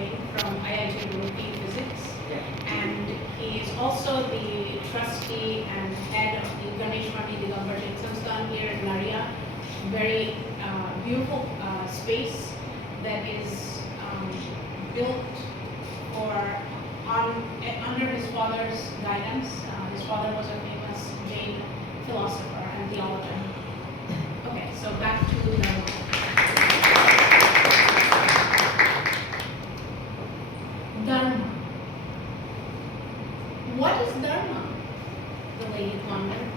studying from IIT Roorkee Physics, and he is also the trustee and head of the Ganeshwami Digambar Samsthan here in Naria. Very beautiful space that is built under his father's guidance. His father was a famous Jain philosopher and theologian. Okay, so back to Dharma. Dharma. What is Dharma? The lady pondered.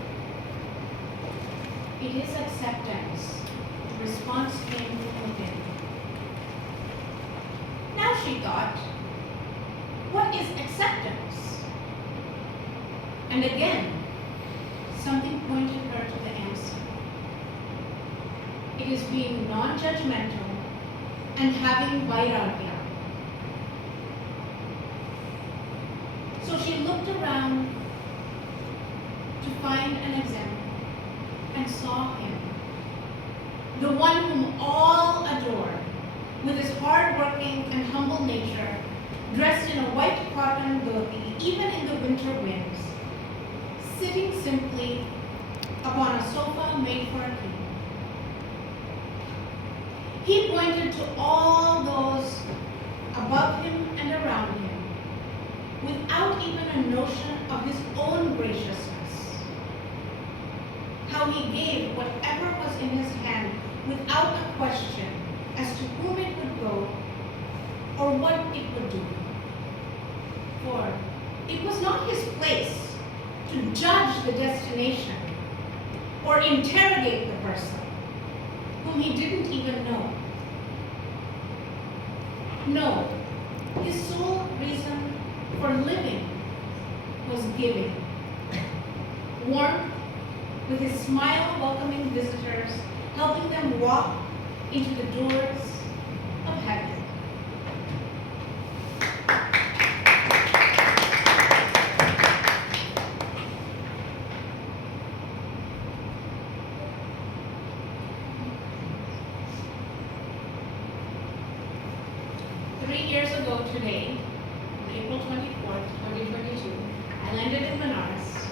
It is acceptance. The response came from within. Now she thought, what is acceptance? And again, something pointed her to the answer. It is being non-judgmental and having vairagya. So she looked around to find an example and saw him, the one whom all adore, with his hard-working and humble nature, dressed in a white cotton dhoti, even in the winter winds, sitting simply upon a sofa made for a king. He pointed to all those above him and around him, without even a notion of his own graciousness. How he gave whatever was in his hand without a question as to whom it would go or what it would do. For it was not his place to judge the destination or interrogate the person whom he didn't even know. No, his sole reason for living was giving. Warmth, with his smile welcoming visitors, helping them walk into the doors of heaven. Today, on April 24th, 2022, I landed in Banaras,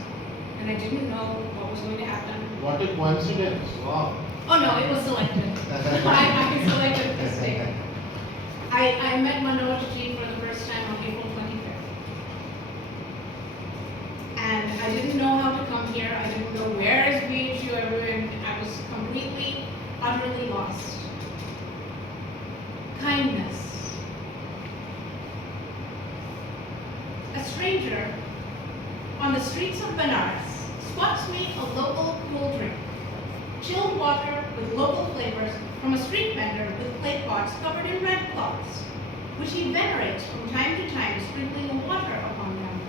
and I didn't know what was going to happen. What a coincidence! Wow. Oh no, it was selected. I selected this day. I met Manoj ji for the first time on April 25th. And I didn't know how to come here. I didn't know where is BHU everywhere. I was completely, utterly lost. Kindness. A stranger on the streets of Banaras spots me a local cool drink, chilled water with local flavors from a street vendor with clay pots covered in red cloths, which he venerates from time to time, sprinkling water upon them,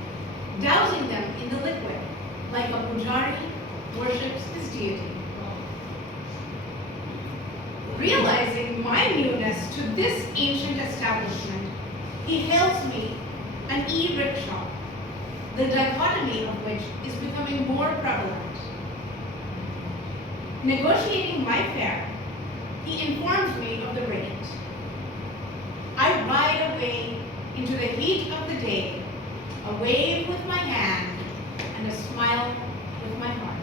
dousing them in the liquid, like a pujari worships his deity. Realizing my newness to this ancient establishment, he hails me an e-rickshaw, the dichotomy of which is becoming more prevalent. Negotiating my fare, he informs me of the rate. I ride away into the heat of the day, a wave with my hand and a smile with my heart.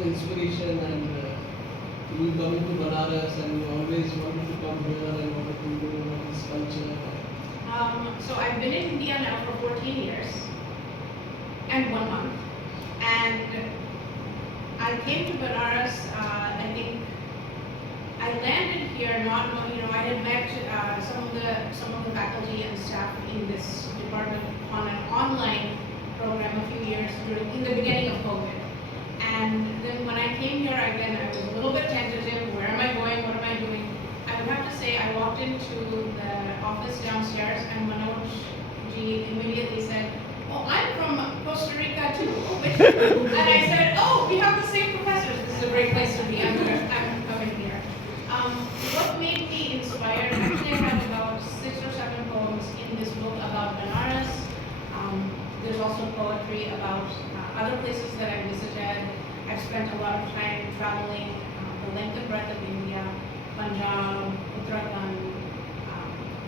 Inspiration and you coming to Banaras and you always wanted to come here and wanted to know about this culture? So I've been in India now for 14 years and 1 month, and I came to Banaras. I think I landed here not knowing, I had met some of the faculty and staff in this department on an online program a few years in the beginning of COVID. And then when I came here again, I was a little bit tentative. Where am I going? What am I doing? I would have to say I walked into the office downstairs and Manoj ji immediately said, "Oh, I'm from Costa Rica too." And I said, "Oh, we have the same professors. This is a great place to be. I'm coming here." other places that I visited, I've spent a lot of time traveling the length and breadth of India, Punjab, Uttarakhand,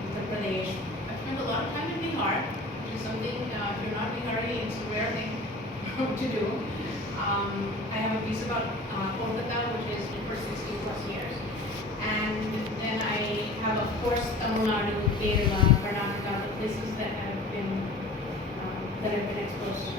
Uttar Pradesh. I've spent a lot of time in Bihar, which is something, if you're not Bihari, it's a rare thing to do. I have a piece about Kolkata, which is for 60 plus years. And then I have, of course, Tamil Nadu, Kerala, Karnataka, the places that I've been exposed to.